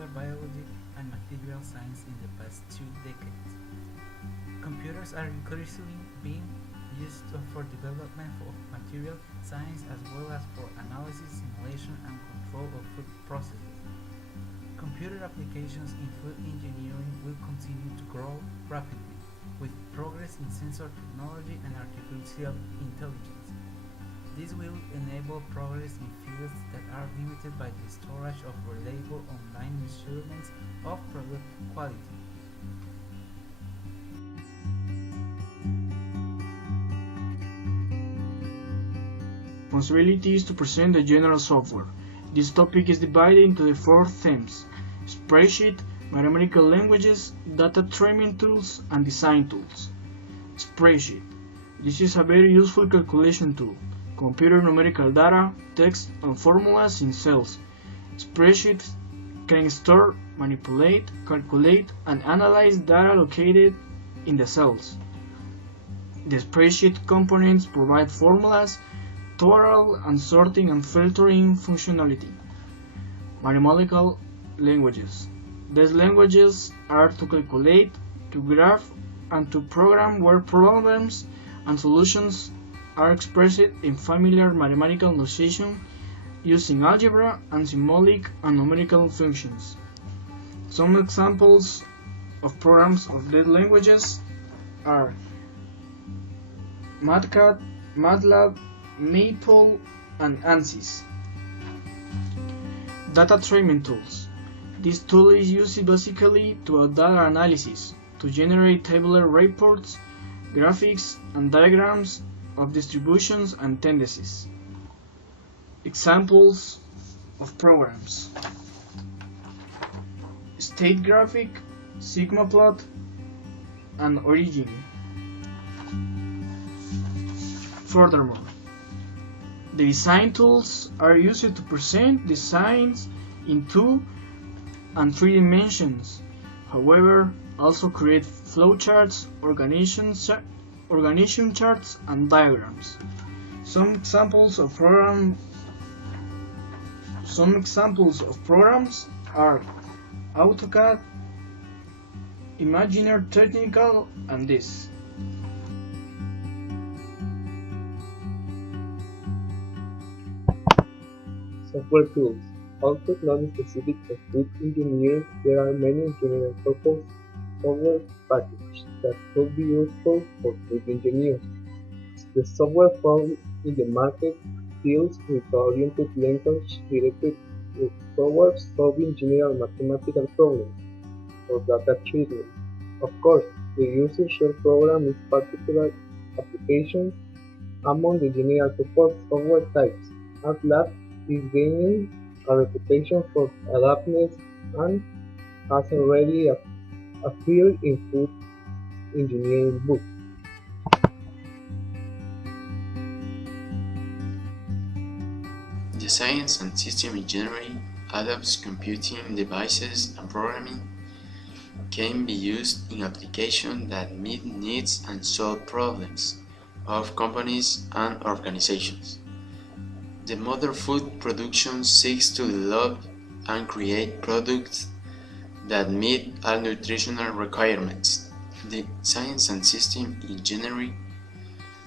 molecular biology and material science in the past 2 decades. Computers are increasingly being used for development of material science as well as for analysis, simulation, and control of food processes. Computer applications in food engineering will continue to grow rapidly, with progress in sensor technology and artificial intelligence. This will enable progress in fields that are limited by the storage of reliable online measurements of product quality. Responsibility is to present the general software. This topic is divided into the 4 themes: spreadsheet, mathematical languages, data training tools, and design tools. Spreadsheet. This is a very useful calculation tool. Computer numerical data, text, and formulas in cells. Spreadsheets can store, manipulate, calculate, and analyze data located in the cells. The spreadsheet components provide formulas, total and sorting and filtering functionality. Mathematical languages. These languages are to calculate, to graph, and to program where problems and solutions are expressed in familiar mathematical notation using algebra and symbolic and numerical functions. Some examples of programs of these languages are MATLAB, Maple, and ANSYS. Data training tools. This tool is used basically to data analysis, to generate tabular reports, graphics, and diagrams of distributions and tendencies. Examples of programs: state graphic, sigma plot, and origin. Furthermore, the design tools are used to present designs in 2 and 3 dimensions, however, also create flowcharts, organization charts, and diagrams. Some examples of programs are AutoCAD, Imagineer Technical, and this. Software tools. Although not specific for food engineering, there are many engineering-purpose software packages that could be useful for food engineers. The software found in the market deals with oriented language directed towards solving general mathematical problems or data treatment. Of course, the user shell program is particular application among the general-purpose software types. MATLAB is gaining a reputation for adaptedness and has already appeared in food engineering books. The science and system engineering adapts computing devices and programming can be used in applications that meet needs and solve problems of companies and organizations. The modern food production seeks to develop and create products that meet all nutritional requirements. The science and system engineering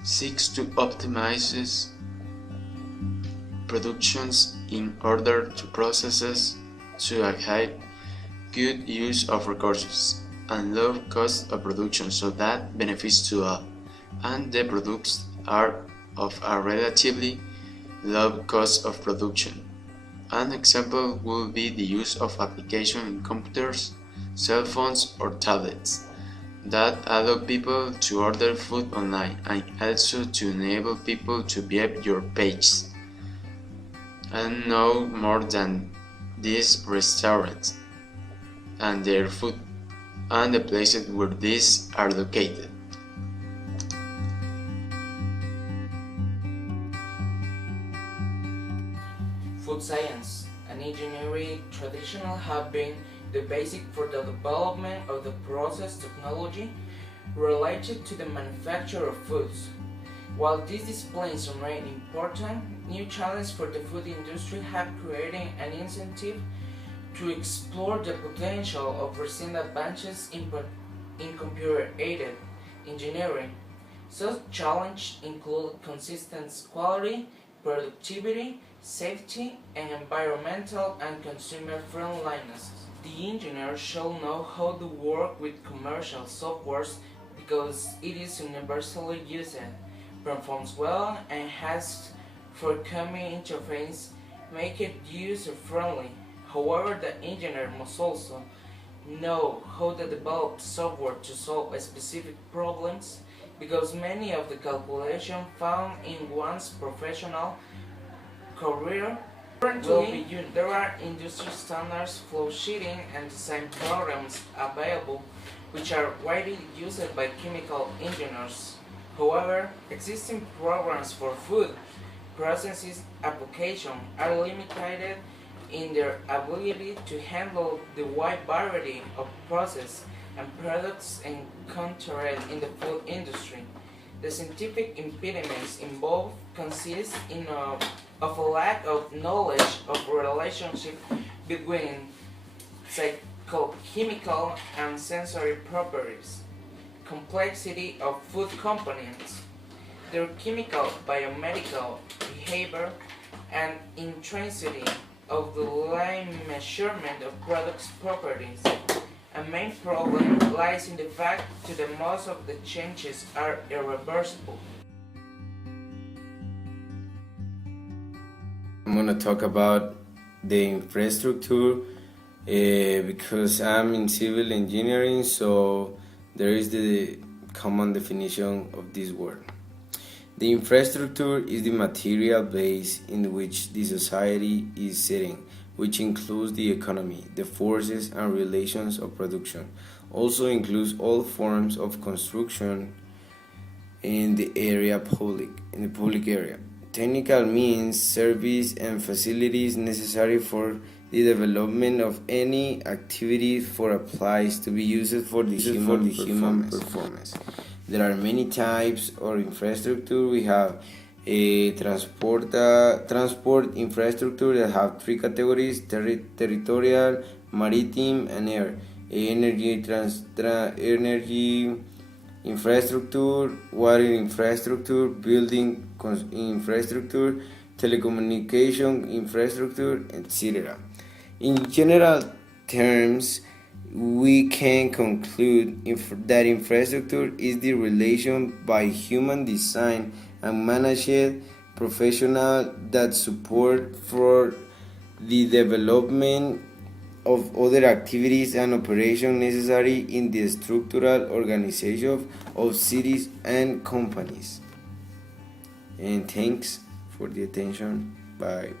seeks to optimize productions in order to processes to a high good use of resources and low cost of production so that benefits to all, and the products are of a relatively low cost of production. An example would be the use of applications in computers, cell phones, or tablets that allow people to order food online and also to enable people to view your pages and know more than these restaurants and their food and the places where these are located. Food science and engineering traditionally have been the basic for the development of the process technology related to the manufacture of foods. While these disciplines remain important, new challenges for the food industry have created an incentive to explore the potential of recent advances in computer-aided engineering. Such challenges include consistent quality, productivity, safety, and environmental and consumer friendliness. The engineer shall know how to work with commercial softwares because it is universally used, performs well, and has forthcoming interface, make it user-friendly. However, the engineer must also know how to develop software to solve specific problems because many of the calculations found in one's professional career will be unique. There are industry standards, flow sheeting, and design programs available which are widely used by chemical engineers. However, existing programs for food processes application are limited in their ability to handle the wide variety of processes and products encountered in the food industry. The scientific impediments involved consist of a lack of knowledge of relationship between chemical and sensory properties, complexity of food components, their chemical, biomedical behavior, and intrinsicity of the line measurement of products' properties. A main problem lies in the fact that most of the changes are irreversible. I'm gonna talk about the infrastructure because I'm in civil engineering, so there is the common definition of this word. The infrastructure is the material base in which the society is sitting, which includes the economy, the forces and relations of production. Also includes all forms of construction in the public area. Technical means, service, and facilities necessary for the development of any activity for applies to be used for the human performance. There are many types of infrastructure. We have a transport infrastructure that have three categories: territorial, maritime, and air. Energy infrastructure, water infrastructure, building infrastructure, telecommunication infrastructure, etc. In general terms, we can conclude that infrastructure is the relation by human design and managed professional that support for the development of other activities and operations necessary in the structural organization of cities and companies. And thanks for the attention. Bye.